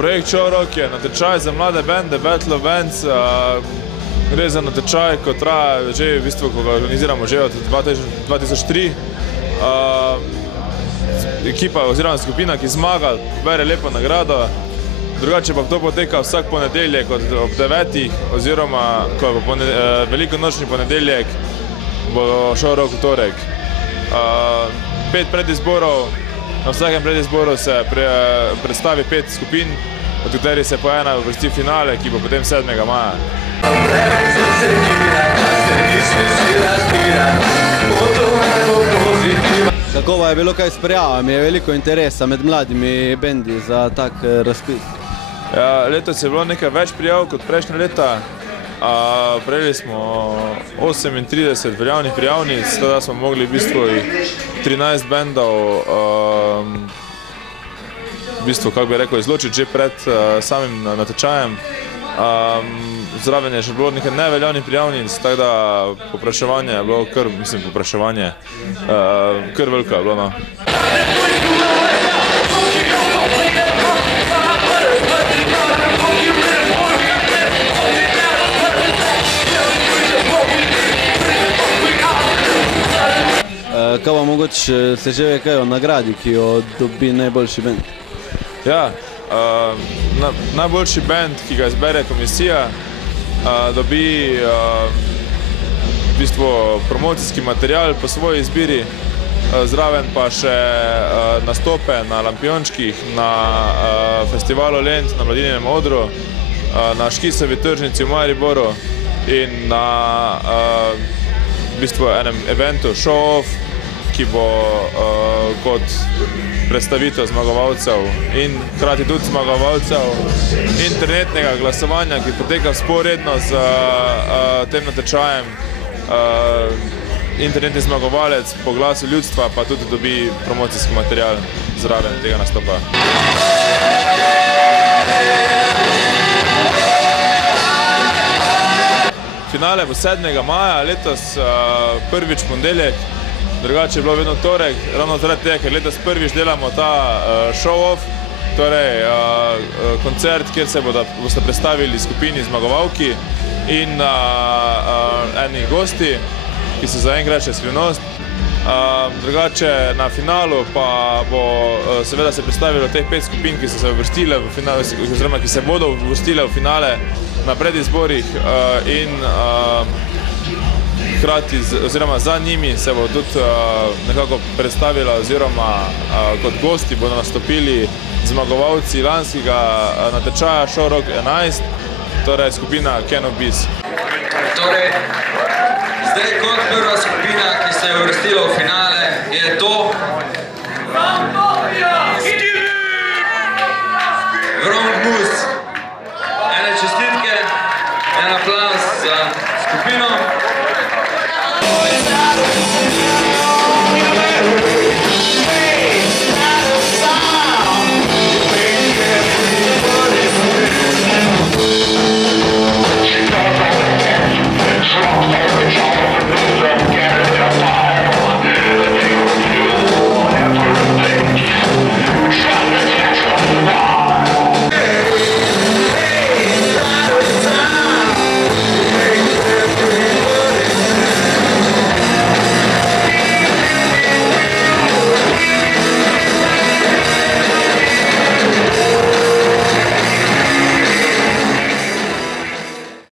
Projekt Showrock je natečaj za mlade bende, Battle of Bands. Gre za natečaj, ko traja že v bistvu, ko ga organiziramo že od 2003. Ekipa oziroma skupina, ki zmaga, bere lepo nagrado. Drugače pa to poteka vsak ponedeljek ob 9. oziroma velikonočni ponedeljek bo Showrock v torek. 5 predizborov, na vsakem predizboru se predstavi 5 skupin, od katerih se po ena uvrsti v finale, ki bo potem 7. maja. Kako je bilo kaj s prijavami? Je veliko interesa med mladimi bendi za tak razpis? Letos je bilo nekaj več prijav kot prejšnje leta. Prejeli smo 38 veljavnih prijavnic, teda smo mogli v bistvu 13 bendov kako bi rekel, izločiti že pred samim natečajem. Zraven je še bilo nekaj neveljavnih prijavnic, tako da popraševanje je bilo kar, kar veliko je bilo, no. Kaj pa mogoče se že ve kaj o nagradi, ki jo dobi najboljši bend? Ja, najboljši bend, ki ga izbere komisija, dobi v bistvu promocijski material po svoji izbiri, zraven pa še nastope na Lampiončkih, na festivalu Lent na Mladininem odru, na Škisovi tržnici v Mariboru in na v bistvu enem eventu Show Off, ki bo kot predstavitev zmagovalcev in hkrati tudi zmagovalcev internetnega glasovanja, ki poteka vzporedno z tem natečajem. Internetni zmagovalec po glasu ljudstva pa tudi dobi promocijski material zraven tega nastopa. Finale bo 7. maja, letos prvič ponedeljek, drugače je bilo vedno torek, ravno zaradi tega, ker letos prvič delamo ta show-off, torej koncert, kjer se boste predstavili skupini zmagovalki in eni gosti, ki so zaenkrat še skrivnost. Drugače na finalu pa bo seveda se predstavilo teh 5 skupin, ki so se uvrstile v finale, oziroma ki se bodo uvrstile v finale na predizborih in hkrati oziroma za njimi se bo tudi nekako predstavila oziroma kot gosti bodo nastopili zmagovalci lanskega natečaja Showrock 11, torej skupina Kenobis. Torej, zdaj kot prva skupina, ki se je uvrstila v finale, je to